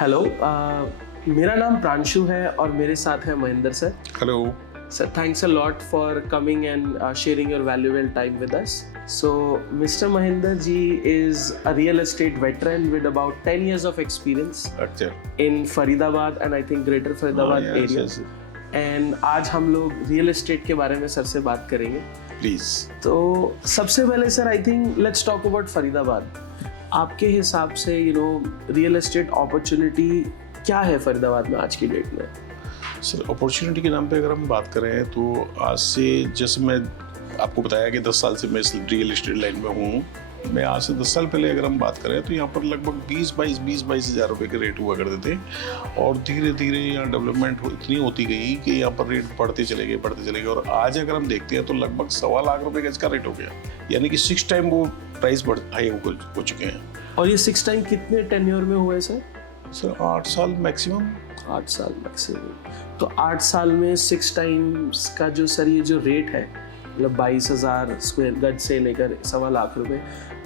Hello, मेरा नाम प्रांशु है और मेरे साथ है Mahendra sir. Hello sir, thanks a lot for coming and sharing your valuable time with us. So, Mr. Mahinder ji is a real estate veteran with about 10 years of experience अच्छा in Faridabad and I think Greater Faridabad area. And आज हम लोग real estate के बारे में sir से बात करेंगे। प्लीज। तो सबसे पहले sir, I think let's talk about Faridabad. आपके हिसाब से रियल एस्टेट अपॉर्चुनिटी क्या है फरीदाबाद में आज की डेट में? सर अपॉर्चुनिटी के नाम पे अगर हम बात करें तो आज से, जैसे मैं आपको बताया कि 10 साल से मैं इस रियल एस्टेट लाइन में हूँ, मैं आज से 10 साल पहले अगर हम बात करें तो यहाँ पर लगभग 20-22 हज़ार रुपये के रेट हुआ करते थे और धीरे धीरे यहाँ डेवलपमेंट इतनी होती गई कि यहाँ पर रेट बढ़ते चले गए और आज अगर हम देखते हैं तो लगभग 1.25 लाख रुपये गज का रेट हो गया, यानी कि 6 टाइम वो प्राइस हाई हो चुके हैं। और ये 6 टाइम कितने टेन्योर में हुए सर? सर 8 साल मैक्सिमम। 8 साल मैक्सिमम। तो 8 साल में 6 टाइम्स का जो सर ये जो रेट है, मतलब 22,000 स्क्वायर गज से लेकर 1.25 लाख रुपए,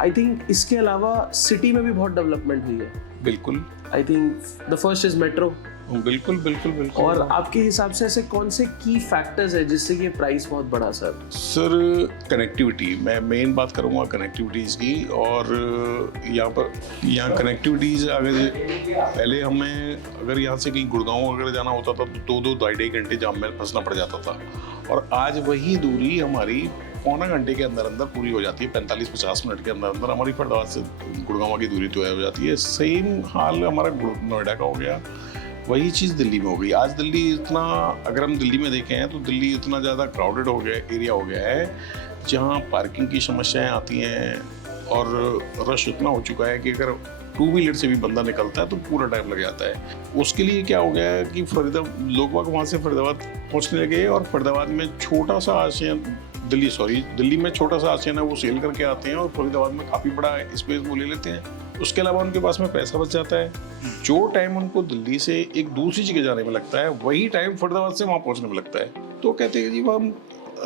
आई थिंक इसके अलावा सिटी में भी बहुत डेवलपमेंट हुई है। बिल्कुल। I think the first is metro. बिल्कुल बिल्कुल बिल्कुल। और आपके हिसाब से ऐसे कौन से की फैक्टर्स है जिससे कि प्राइस बहुत बढ़ा सर? सर कनेक्टिविटी, मैं मेन बात करूँगा कनेक्टिविटीज़ की। और यहाँ कनेक्टिविटीज़ अगर पहले हमें अगर यहाँ से कहीं गुड़गांव अगर जाना होता था तो 2-2 घंटे जाम में फंसना पड़ जाता था, और आज वही दूरी हमारी पौना घंटे के अंदर अंदर पूरी हो जाती है। 45-50 मिनट के अंदर अंदर हमारी फरीदाबाद से गुड़गांव की दूरी तय हो जाती है। सेम हाल हमारा नोएडा का हो गया, वही चीज़ दिल्ली में हो गई। आज दिल्ली इतना, अगर हम दिल्ली में देखें तो दिल्ली इतना ज़्यादा क्राउडेड हो गया एरिया हो गया है, जहाँ पार्किंग की समस्याएं आती हैं और रश इतना हो चुका है कि अगर 2 व्हीलर से भी बंदा निकलता है तो पूरा टाइम लग जाता है। उसके लिए क्या हो गया है कि लोग वहाँ से फरीदाबाद पहुँचने लगे और फरीदाबाद में छोटा सा आशियान, दिल्ली में छोटा सा आशियान है वो सेल करके आते हैं और फरीदाबाद में काफ़ी बड़ा स्पेस वो ले लेते हैं। उसके अलावा उनके पास में पैसा बच जाता है। जो टाइम उनको दिल्ली से एक दूसरी जगह जाने में लगता है वही टाइम फरीदाबाद से वहाँ पहुँचने में लगता है। तो कहते हैं जी हम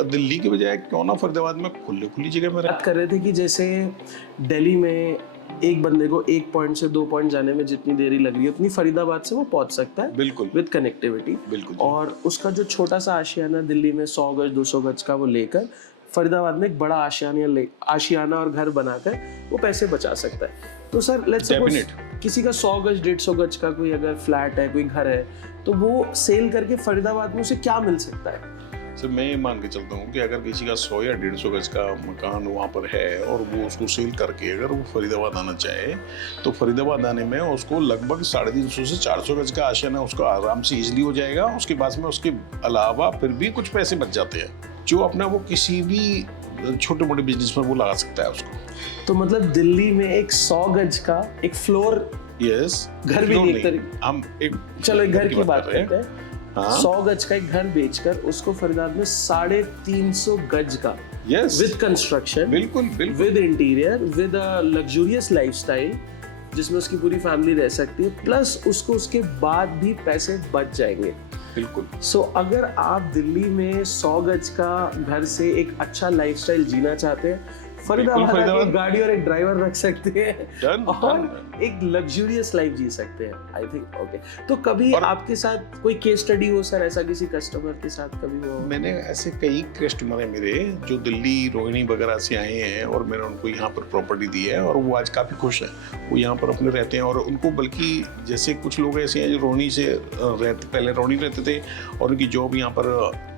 दिल्ली के बजाय क्यों ना फरीदाबाद में खुली जगह में बात कर रहे थे कि जैसे दिल्ली में एक बंदे को 1 पॉइंट से 2 पॉइंट जाने में जितनी देरी लग रही है उतनी फरीदाबाद से वो पहुंच सकता है। बिल्कुल। With connectivity. बिल्कुल। और उसका जो छोटा सा आशियाना दिल्ली में 100 गज 200 गज का वो लेकर फरीदाबाद में एक बड़ा आशियाना और घर बनाकर वो पैसे बचा सकता है। तो सर लेट्स सपोज किसी का 100 गज 150 गज का कोई अगर फ्लैट है, कोई घर है, तो वो सेल करके फरीदाबाद में उसे क्या मिल सकता है? सर मैं ये मान के चलता हूँ कि अगर किसी का 100 या 150 गज का मकान वहाँ पर है और वो उसको सेल करके अगर वो फरीदाबाद आना चाहे तो फरीदाबाद आने में उसको लगभग 350 से 400 गज का आशियाना उसको आराम से ईजिली हो जाएगा। उसके पास में उसके अलावा फिर भी कुछ पैसे बच जाते हैं जो अपना वो किसी भी छोटे मोटे बिजनेस में वो लगा सकता है उसको। तो मतलब दिल्ली में एक 100 गज का एक फ्लोर, यस, घर भी हम एक चलो घर की बात करते हैं। हाँ? 100 गज का एक घर बेचकर उसको फरीदाबाद में 350 गज का, यस, विद कंस्ट्रक्शन, बिल्कुल, with interior, with a luxurious lifestyle जिसमें उसकी पूरी फैमिली रह सकती है, प्लस उसको उसके बाद भी पैसे बच जाएंगे। बिल्कुल। सो अगर आप दिल्ली में 100 गज का घर से एक अच्छा लाइफस्टाइल जीना चाहते हैं, फरीदाबाद एक गाड़ी और एक ड्राइवर रख सकते हैं और एक लग्जूरियस लाइफ जी सकते हैं। I think okay. तो कभी आपके साथ कोई केस स्टडी हो सर, ऐसा किसी कस्टमर के साथ कभी हो? मैंने ऐसे कई कस्टमर हैं मेरे जो दिल्ली रोहिणी वगैरह से आए हैं और मैंने उनको यहाँ पर प्रॉपर्टी दी है और वो आज काफ़ी खुश हैं। वो यहाँ पर अपने रहते हैं और उनको, बल्कि जैसे कुछ लोग ऐसे हैं जो रोहिणी से पहले रोहिणी रहते थे और उनकी जॉब यहाँ पर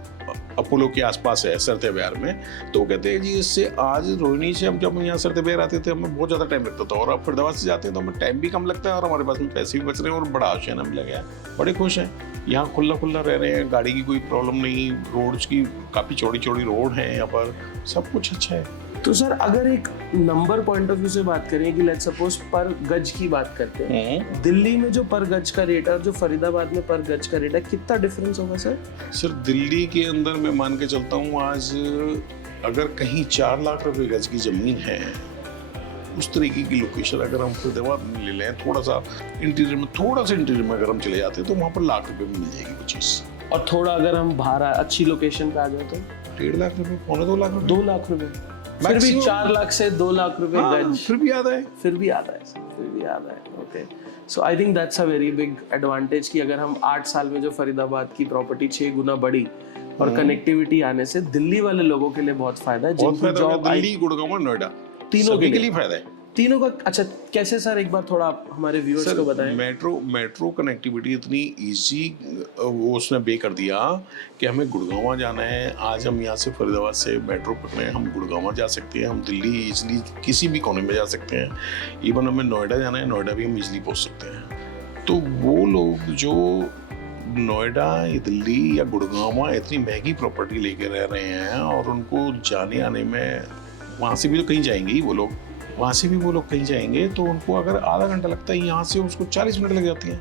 अपोलो के आसपास है सरते बिहार में, तो कहते हैं जी इससे आज रोहिणी से हम जब यहाँ सरते बिहार आते थे हमें बहुत ज़्यादा टाइम लगता था और अब फरीदाबाद से जाते हैं तो हमें टाइम भी कम लगता है और हमारे पास में पैसे भी बच रहे हैं और बड़ा आशियाना मिल गया, बड़े खुश हैं। यहाँ खुला रह रहे हैं, गाड़ी की कोई प्रॉब्लम नहीं, रोड्स की काफ़ी चौड़ी रोड है, यहाँ पर सब कुछ अच्छा है। तो सर अगर एक नंबर पॉइंट ऑफ व्यू से बात करें कि लेट्स सपोज पर गज की बात करते हैं, दिल्ली में जो पर गज का रेट है और जो फरीदाबाद में पर गज का रेट है, कितना डिफरेंस होगा सर? सर दिल्ली के अंदर मैं मान के चलता हूँ आज अगर कहीं 4 लाख रुपए गज की जमीन है, उस तरीके की लोकेशन अगर हम फरीदाबाद में ले लें, थोड़ा सा इंटीरियर में अगर हम चले जाते हैं तो वहाँ पर लाख रुपए में मिल जाएगी वो चीज़। और थोड़ा अगर हम बाहर अच्छी लोकेशन पे आ जाए तो 1.5 लाख रुपए, 2.25 लाख रुपए। 2 लाख रुपए। फिर भी 4 लाख से 2 लाख रुपए गज फिर भी आता है, okay. So I think that's a very big advantage कि अगर हम 8 साल में जो फरीदाबाद की प्रॉपर्टी 6 गुना बढ़ी और कनेक्टिविटी आने से दिल्ली वाले लोगों के लिए बहुत फायदा है, जिनकी जॉब दिल्ली, गुड़गांव, नोएडा तीनों के लिए फायदा है। तीनों का। अच्छा कैसे सर, एक बार थोड़ा आप हमारे व्यूअर्स को बताएं। मेट्रो कनेक्टिविटी इतनी इजी वो उसने बे कर दिया कि हमें गुड़गांव जाना है, आज हम यहाँ से फरीदाबाद से मेट्रो पकड़े, हम गुड़गांव जा सकते हैं, हम दिल्ली इजली किसी भी कोने में जा सकते हैं, इवन हमें नोएडा जाना है, नोएडा भी हम इजली पहुँच सकते हैं। तो वो लोग जो नोएडा, दिल्ली या गुड़गांव इतनी महंगी प्रॉपर्टी लेके रह रहे हैं और उनको जाने आने में, वहाँ से भी तो कहीं जाएंगे ही वो लोग, वहाँ से भी वो लोग कहीं जाएंगे तो उनको अगर आधा घंटा लगता है यहाँ से, उसको 40 मिनट लग जाती हैं,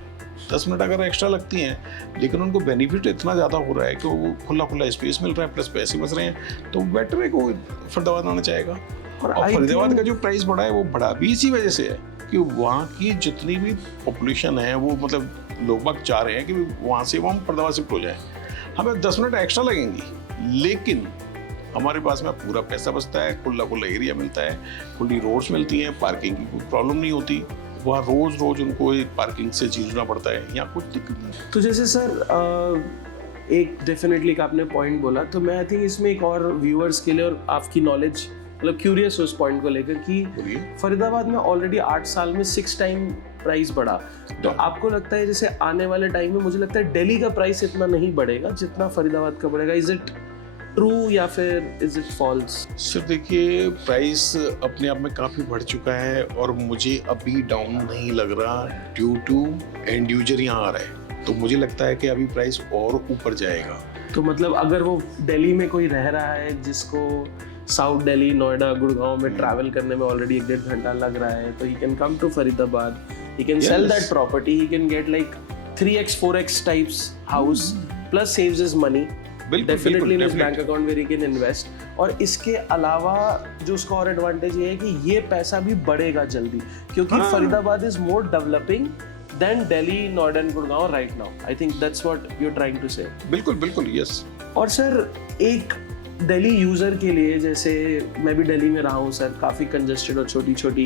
10 मिनट अगर एक्स्ट्रा लगती हैं, लेकिन उनको बेनिफिट इतना ज़्यादा हो रहा है कि वो खुला स्पेस मिल रहा है, प्लस पैसे बच रहे हैं, तो बेटर है कि वो फरीदाबाद आना चाहेगा। और फरीदाबाद का जो प्राइस बढ़ा है वो बढ़ा भी इसी वजह से है कि वहाँ की जितनी भी पॉपुलेशन है वो मतलब लोग बाग चाह रहे हैं कि वहाँ से वो हम फरीदाबाद शिफ्ट हो जाएं। हमें 10 मिनट एक्स्ट्रा लगेंगी, लेकिन हमारे पास में पूरा पैसा बचता है, खुला एरिया मिलता है, खुली रोड्स मिलती हैं, पार्किंग की कोई प्रॉब्लम नहीं होती, वहाँ रोज उनको पार्किंग से जूझना पड़ता है, यहाँ कुछ दिक्कत नहीं। तो जैसे सर एक डेफिनेटली आपने पॉइंट बोला, तो मैं आई थिंक इसमें एक और व्यूअर्स के लिए और आपकी नॉलेज मतलब क्यूरियस उस पॉइंट को लेकर कि फरीदाबाद में ऑलरेडी 8 साल में 6 टाइम प्राइस बढ़ा, तो आपको लगता है जैसे आने वाले टाइम में मुझे लगता है दिल्ली का प्राइस इतना नहीं बढ़ेगा जितना फरीदाबाद का बढ़ेगा, इज इट ट्रू या फिर इज इट फॉल्स? सर देखिए, प्राइस अपने आप में काफ़ी बढ़ चुका है और मुझे अभी डाउन नहीं लग रहा ड्यू टू एंड यूजर यहाँ आ रहा है, तो मुझे लगता है कि अभी प्राइस और ऊपर जाएगा। तो मतलब अगर वो दिल्ली में कोई रह रहा है जिसको साउथ दिल्ली, नोएडा, गुड़गांव में ट्रैवल करने में ऑलरेडी 1.5 घंटा लग रहा है, तो he can come to Faridabad, he can sell that property, he can get like 3x 4x types house plus saves his money definitely in his bank account where he can invest. और इसके अलावा जो उसका और एडवांटेज ये है कि ये पैसा भी बढ़ेगा जल्दी, क्योंकि Faridabad is more developing than Delhi, Noida and Gurgaon right now. I think that's what you are trying to say. बिल्कुल यस। और सर एक दिल्ली यूजर के लिए, जैसे मैं भी दिल्ली में रहा हूँ सर, काफ़ी कंजेस्टेड और छोटी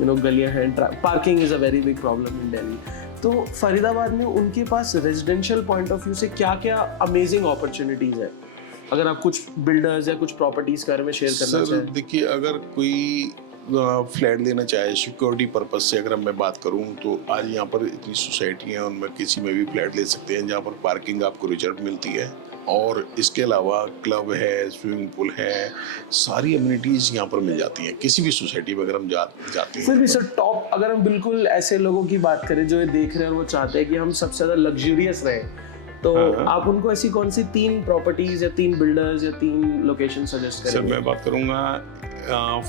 गलियाँ हैं, parking is a very big problem in Delhi. तो फरीदाबाद में उनके पास रेजिडेंशियल पॉइंट ऑफ व्यू से क्या क्या अमेजिंग अपॉर्चुनिटीज़ है, अगर आप कुछ बिल्डर्स या कुछ प्रॉपर्टीज़ के बारे में शेयर करना चाहें? सर देखिए, अगर कोई फ्लैट लेना चाहे सिक्योरिटी पर्पज से, अगर मैं बात करूं तो आज यहाँ पर इतनी सोसाइटी हैं, उनमें किसी में भी फ्लैट ले सकते हैं जहाँ पर पार्किंग आपको रिजर्व मिलती है, और इसके अलावा क्लब है, स्विमिंग पूल है, सारी अम्यूनिटीज यहाँ पर मिल जाती हैं किसी भी सोसाइटी में अगर हम जाते हैं। फिर भी सर टॉप, अगर हम बिल्कुल ऐसे लोगों की बात करें जो ये देख रहे हैं और वो चाहते हैं कि हम सबसे ज़्यादा लग्जरियस रहें, तो आप उनको ऐसी कौन सी 3 प्रॉपर्टीज या 3 बिल्डर्स या 3 लोकेशन सजेस्ट करेंगे? सर मैं बात करूँगा,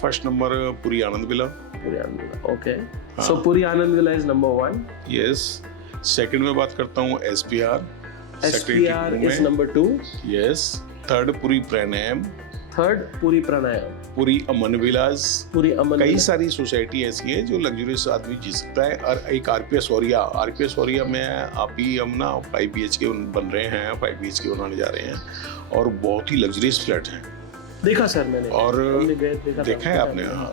first number Puri Anand villa. Okay, so Puri Anand villa is number 1। Yes. Second में बात करता हूँ SPR is number 2. Yes. Third Puri Pranayam. Puri Aman Vilas. कई सारी सोसाइटी ऐसी है जो लग्जरियस आदमी जी सकता है। और एक RPS ओरिया में अभी हम ना 5 BHK बन रहे हैं, 5 BHK बनाने जा रहे हैं और बहुत ही लग्जरियस फ्लैट हैं। देखा सर मैंने, और देखा है आपने? हाँ,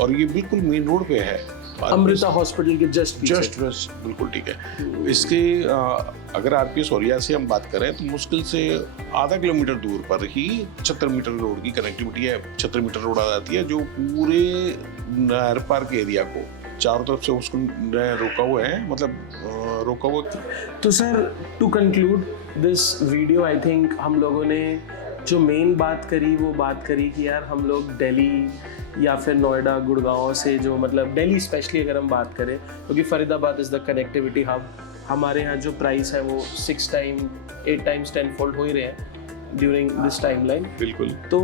और ये बिल्कुल मेन रोड पे है, अमृता हॉस्पिटल के जस्ट बिल्कुल ठीक है। इसके अगर RPS ओरिया से हम बात करें तो मुश्किल से आधा किलोमीटर दूर पर ही 76 मीटर रोड की कनेक्टिविटी है। 76 मीटर रोड आ जाती है जो पूरे नहर पार्क एरिया को चारों तरफ से उसको रोका हुआ है, मतलब रोका हुआ। तो sir to conclude this video, I think हम लोगों ने जो मेन बात करी वो बात करी कि यार हम लोग दिल्ली या फिर नोएडा, गुड़गांव से जो, मतलब दिल्ली स्पेशली अगर हम बात करें, क्योंकि Faridabad is the connectivity hub, हमारे यहाँ जो प्राइस है वो 6 टाइम 8 टाइम्स 10 फोल्ड हो ही रहे हैं ड्यूरिंग दिस टाइमलाइन। बिल्कुल। तो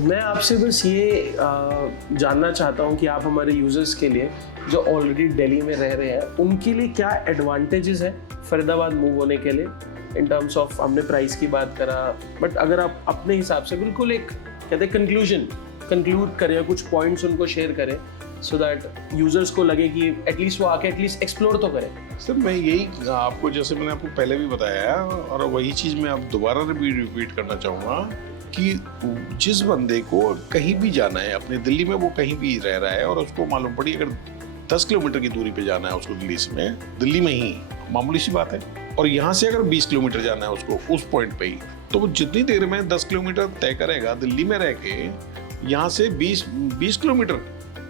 मैं आपसे बस ये जानना चाहता हूँ कि आप हमारे यूजर्स के लिए जो ऑलरेडी दिल्ली में रह रहे हैं उनके लिए क्या एडवांटेजेस है फरीदाबाद मूव होने के लिए इन टर्म्स ऑफ, हमने प्राइस की बात करा, बट अगर आप अपने हिसाब से बिल्कुल एक कहते हैं कंक्लूड करें, कुछ पॉइंट्स उनको शेयर करें सो दैट यूजर्स को लगे कि एटलीस्ट वो आके एटलीस्ट एक्सप्लोर तो करें। सर मैं यही आपको, जैसे मैंने आपको पहले भी बताया और वही चीज़ मैं अब दोबारा रिपीट करना चाहूँगा कि जिस बंदे को कहीं भी जाना है, अपने दिल्ली में वो कहीं भी रह रहा है और उसको मालूम पड़ी अगर 10 किलोमीटर की दूरी पे जाना है उसको दिल्ली में, दिल्ली में ही, मामूली सी बात है, और यहाँ से अगर 20 किलोमीटर जाना है उसको उस पॉइंट पे ही, तो वो जितनी देर में 10 किलोमीटर तय करेगा दिल्ली में रह के, यहाँ से 20 किलोमीटर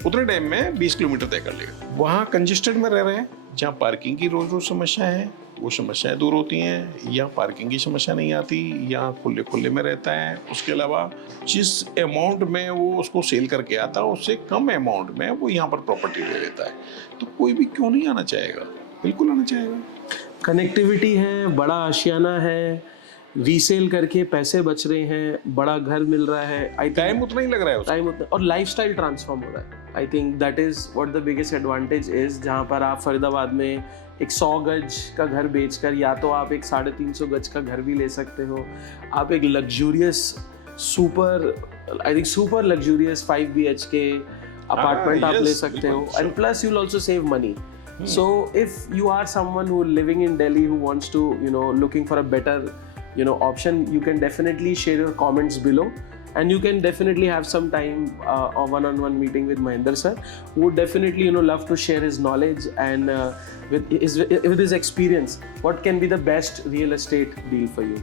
उतने टाइम में 20 किलोमीटर तय कर लेगा। वहाँ कंजेस्टेड में रह रहे हैं, जहाँ पार्किंग की रोज रोज समस्या है, वो समस्याएं दूर होती हैं। यहाँ पार्किंग की समस्या नहीं आती, यहाँ खुले खुले में रहता है। उसके अलावा जिस अमाउंट में वो उसको सेल करके आता है उससे कम अमाउंट में वो यहाँ पर प्रॉपर्टी ले लेता है। तो कोई भी क्यों नहीं आना चाहेगा, बिल्कुल आना चाहेगा। कनेक्टिविटी है, बड़ा आशियाना है, रीसेल करके पैसे बच रहे हैं, बड़ा घर मिल रहा है, टाइम उतना ही लग रहा है उसको। टाइम उतना, और लाइफस्टाइल ट्रांसफॉर्म हो रहा है। I think that is what the biggest advantage is. जहाँ पर आप फरीदाबाद में एक 100 गज का घर बेचकर या तो आप एक 350 गज का घर भी ले सकते हो, आप एक luxurious super luxurious 5 BHK apartment आप ले सकते हो, and plus you will also save money. So if you are someone who living in Delhi who wants to, looking for a better, option, you can definitely share your comments below, and you can definitely have some time a one-on-one meeting with Mahinder sir, who would definitely, love to share his knowledge and with his experience, what can be the best real estate deal for you.